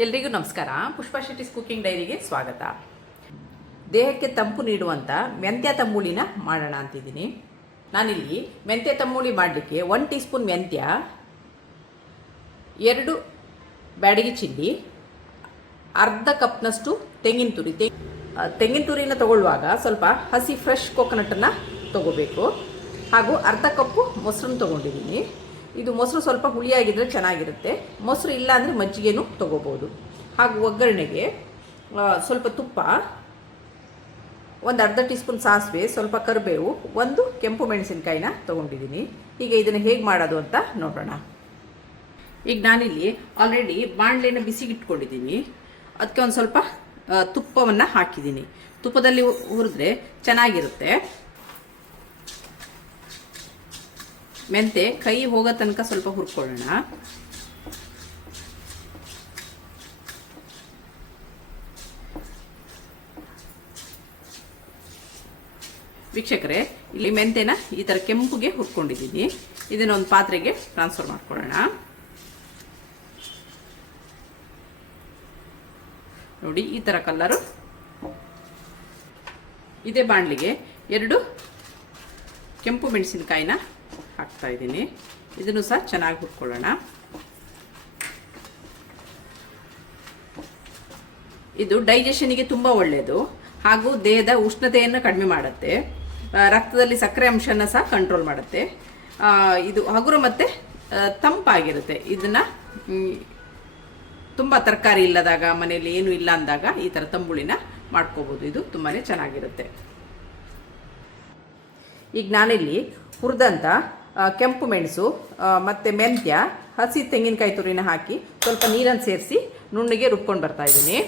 ಎಲ್ರಿಗೂ ನಮಸ್ಕಾರ. ಪುಷ್ಪಾ ಶೆಟ್ಟಿಸ್ ಕುಕಿಂಗ್ ಡೈರಿಗೆ ಸ್ವಾಗತ. ದೇಹಕ್ಕೆ ತಂಪು ನೀಡುವಂಥ ಮೆಂತ್ಯ ತಂಬುಳಿನ ಮಾಡೋಣ ಅಂತಿದ್ದೀನಿ. ನಾನಿಲ್ಲಿ ಮೆಂತ್ಯ ತಂಬುಳಿ ಮಾಡಲಿಕ್ಕೆ 1 ಟೀ ಸ್ಪೂನ್ ಮೆಂತ್ಯ, 2 ಬ್ಯಾಡಗಿ ಚಿಲ್ಲಿ, ಅರ್ಧ ಕಪ್ನಷ್ಟು ತೆಂಗಿನ ತುರಿ. ತೆಂಗಿನ ತುರಿನ ತಗೊಳ್ಳುವಾಗ ಸ್ವಲ್ಪ ಹಸಿ ಫ್ರೆಶ್ ಕೊಕೊನಟನ್ನು ತಗೋಬೇಕು. ಹಾಗೂ ಅರ್ಧ ಕಪ್ಪು ಮೊಸರನ್ನು ತೊಗೊಂಡಿದ್ದೀನಿ. ಇದು ಮೊಸರು ಸ್ವಲ್ಪ ಹುಳಿಯಾಗಿದ್ದರೆ ಚೆನ್ನಾಗಿರುತ್ತೆ. ಮೊಸರು ಇಲ್ಲ ಅಂದರೆ ಮಜ್ಜಿಗೆನೂ ತೊಗೋಬೋದು. ಹಾಗೂ ಒಗ್ಗರಣೆಗೆ ಸ್ವಲ್ಪ ತುಪ್ಪ, ಒಂದು ಅರ್ಧ ಟೀ ಸ್ಪೂನ್ ಸಾಸಿವೆ, ಸ್ವಲ್ಪ ಕರಿಬೇವು, 1 ಕೆಂಪು ಮೆಣಸಿನಕಾಯಿನ ತೊಗೊಂಡಿದ್ದೀನಿ. ಈಗ ಇದನ್ನು ಹೇಗೆ ಮಾಡೋದು ಅಂತ ನೋಡೋಣ. ಈಗ ನಾನಿಲ್ಲಿ ಆಲ್ರೆಡಿ ಬಾಣಲೆನ ಬಿಸಿಗಿಟ್ಕೊಂಡಿದ್ದೀನಿ. ಅದಕ್ಕೆ ಒಂದು ಸ್ವಲ್ಪ ತುಪ್ಪವನ್ನು ಹಾಕಿದ್ದೀನಿ. ತುಪ್ಪದಲ್ಲಿ ಹುರಿದ್ರೆ ಚೆನ್ನಾಗಿರುತ್ತೆ. ಮೆಂತೆ ಕೈ ಹೋಗೋ ತನಕ ಸ್ವಲ್ಪ ಹುರ್ಕೊಳ್ಳೋಣ. ವೀಕ್ಷಕರೇ, ಇಲ್ಲಿ ಮೆಂತೆನ ಈ ಥರ ಕೆಂಪುಗೆ ಹುರ್ಕೊಂಡಿದ್ದೀನಿ. ಇದನ್ನೊಂದು ಪಾತ್ರೆಗೆ ಟ್ರಾನ್ಸ್ಫರ್ ಮಾಡ್ಕೊಳ್ಳೋಣ. ನೋಡಿ, ಈ ಥರ ಕಲರು. ಇದೇ ಬಾಣಲಿಗೆ 2 ಕೆಂಪು ಮೆಣಸಿನಕಾಯಿನ ಹಾಕ್ತಾ ಇದ್ದೀನಿ. ಇದನ್ನು ಸಹ ಚೆನ್ನಾಗಿ ಹುರ್ಕೊಳ್ಳೋಣ. ಇದು ಡೈಜೆಷನ್ಗೆ ತುಂಬ ಒಳ್ಳೆಯದು. ಹಾಗೂ ದೇಹದ ಉಷ್ಣತೆಯನ್ನು ಕಡಿಮೆ ಮಾಡುತ್ತೆ. ರಕ್ತದಲ್ಲಿ ಸಕ್ಕರೆ ಅಂಶನ ಸಹ ಕಂಟ್ರೋಲ್ ಮಾಡುತ್ತೆ. ಇದು ಹಗುರ ಮತ್ತು ತಂಪಾಗಿರುತ್ತೆ. ಇದನ್ನು ತುಂಬ ತರಕಾರಿ ಇಲ್ಲದಾಗ, ಮನೆಯಲ್ಲಿ ಏನು ಇಲ್ಲ ಅಂದಾಗ ಈ ಥರ ತಂಬುಳಿನ ಮಾಡ್ಕೋಬೋದು. ಇದು ತುಂಬಾ ಚೆನ್ನಾಗಿರುತ್ತೆ. ಈಗ ನಾನಿಲ್ಲಿ ಹುರಿದಂಥ ಕೆಂಪು ಮೆಣಸು ಮತ್ತು ಮೆಂತ್ಯ, ಹಸಿ ತೆಂಗಿನಕಾಯಿ ತುರಿನ ಹಾಕಿ ಸ್ವಲ್ಪ ನೀರನ್ನು ಸೇರಿಸಿ ನುಣ್ಣಗೆ ರುಬ್ಕೊಂಡು ಬರ್ತಾ ಇದ್ದೀನಿ.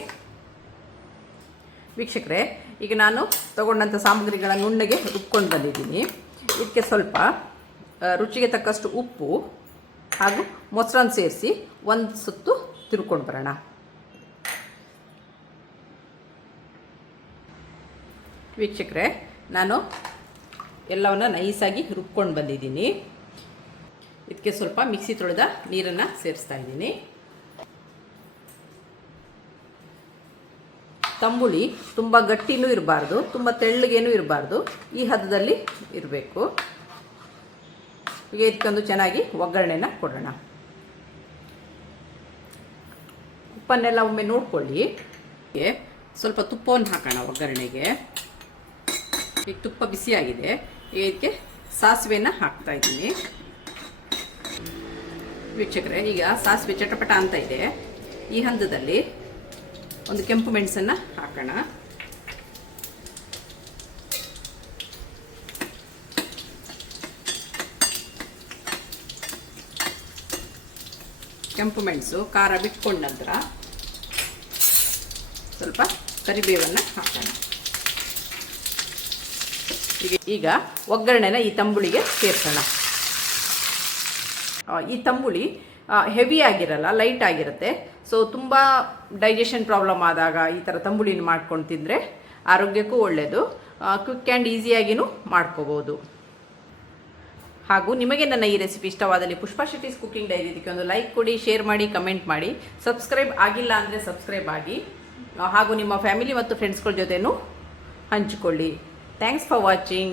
ವೀಕ್ಷಕರೇ, ಈಗ ನಾನು ತಗೊಂಡಂಥ ಸಾಮಗ್ರಿಗಳ ನುಣ್ಣಗೆ ರುಬ್ಕೊಂಡು ಬಂದಿದ್ದೀನಿ. ಇದಕ್ಕೆ ಸ್ವಲ್ಪ ರುಚಿಗೆ ತಕ್ಕಷ್ಟು ಉಪ್ಪು ಹಾಗೂ ಮೊಸರನ್ನು ಸೇರಿಸಿ ಒಂದು ಸುತ್ತು ತಿರ್ಕೊಂಡು ಬರೋಣ. ವೀಕ್ಷಕರೇ, ನಾನು ಎಲ್ಲವನ್ನ ನೈಸಾಗಿ ರುಬ್ಕೊಂಡು ಬಂದಿದ್ದೀನಿ. ಇದಕ್ಕೆ ಸ್ವಲ್ಪ ಮಿಕ್ಸಿ ತೊಳೆದ ನೀರನ್ನು ಸೇರಿಸ್ತಾ ಇದ್ದೀನಿ. ತಂಬುಳಿ ತುಂಬ ಗಟ್ಟಿನೂ ಇರಬಾರ್ದು, ತುಂಬ ತೆಳ್ಳಗೇನೂ ಇರಬಾರ್ದು. ಈ ಹದದಲ್ಲಿ ಇರಬೇಕು. ಈಗ ಇದಕ್ಕೊಂದು ಚೆನ್ನಾಗಿ ಒಗ್ಗರಣೆನ ಕೊಡೋಣ. ಉಪ್ಪನ್ನೆಲ್ಲ ಒಮ್ಮೆ ನೋಡ್ಕೊಳ್ಳಿ. ಸ್ವಲ್ಪ ತುಪ್ಪವನ್ನು ಹಾಕೋಣ ಒಗ್ಗರಣೆಗೆ. ಈಗ ತುಪ್ಪ ಬಿಸಿಯಾಗಿದೆ. ಇದಕ್ಕೆ ಸಾಸಿವೆನ ಹಾಕ್ತಾ ಇದ್ದೀನಿ. ವೀಕ್ಷಕರೇ, ಈಗ ಸಾಸಿವೆ ಚಟಪಟ ಅಂತ ಇದೆ. ಈ ಹಂತದಲ್ಲಿ ಒಂದು ಕೆಂಪು ಮೆಣಸನ್ನು ಹಾಕೋಣ. ಕೆಂಪು ಮೆಣಸು ಖಾರ ಬಿಟ್ಕೊಂಡ ನಂತರ ಸ್ವಲ್ಪ ಕರಿಬೇವನ್ನು ಹಾಕೋಣ. ಈಗ ಒಗ್ಗರಣೆನ ಈ ತಂಬುಳಿಗೆ ಸೇರಿಸೋಣ. ಈ ತಂಬುಳಿ ಹೆವಿ ಆಗಿರಲ್ಲ, ಲೈಟ್ ಆಗಿರುತ್ತೆ. ಸೊ ತುಂಬ ಡೈಜೆಷನ್ ಪ್ರಾಬ್ಲಮ್ ಆದಾಗ ಈ ಥರ ತಂಬುಳಿನ ಮಾಡ್ಕೊಂಡು ತಿಂದರೆ ಆರೋಗ್ಯಕ್ಕೂ ಒಳ್ಳೆಯದು. ಕ್ವಿಕ್ ಆ್ಯಂಡ್ ಈಸಿಯಾಗಿಯೂ ಮಾಡ್ಕೋಬೋದು. ಹಾಗೂ ನಿಮಗೆ ನನ್ನ ಈ ರೆಸಿಪಿ ಇಷ್ಟವಾದಲ್ಲಿ ಪುಷ್ಪಾ ಶೆಟ್ಟಿಸ್ ಕುಕಿಂಗ್ ಡೈರಿ ಇದಕ್ಕೆ ಒಂದು ಲೈಕ್ ಕೊಡಿ, ಶೇರ್ ಮಾಡಿ, ಕಮೆಂಟ್ ಮಾಡಿ. ಸಬ್ಸ್ಕ್ರೈಬ್ ಆಗಿಲ್ಲ ಅಂದರೆ ಸಬ್ಸ್ಕ್ರೈಬ್ ಆಗಿ. ಹಾಗೂ ನಿಮ್ಮ ಫ್ಯಾಮಿಲಿ ಮತ್ತು ಫ್ರೆಂಡ್ಸ್ಗಳ ಜೊತೆನೂ ಹಂಚಿಕೊಳ್ಳಿ. Thanks for watching.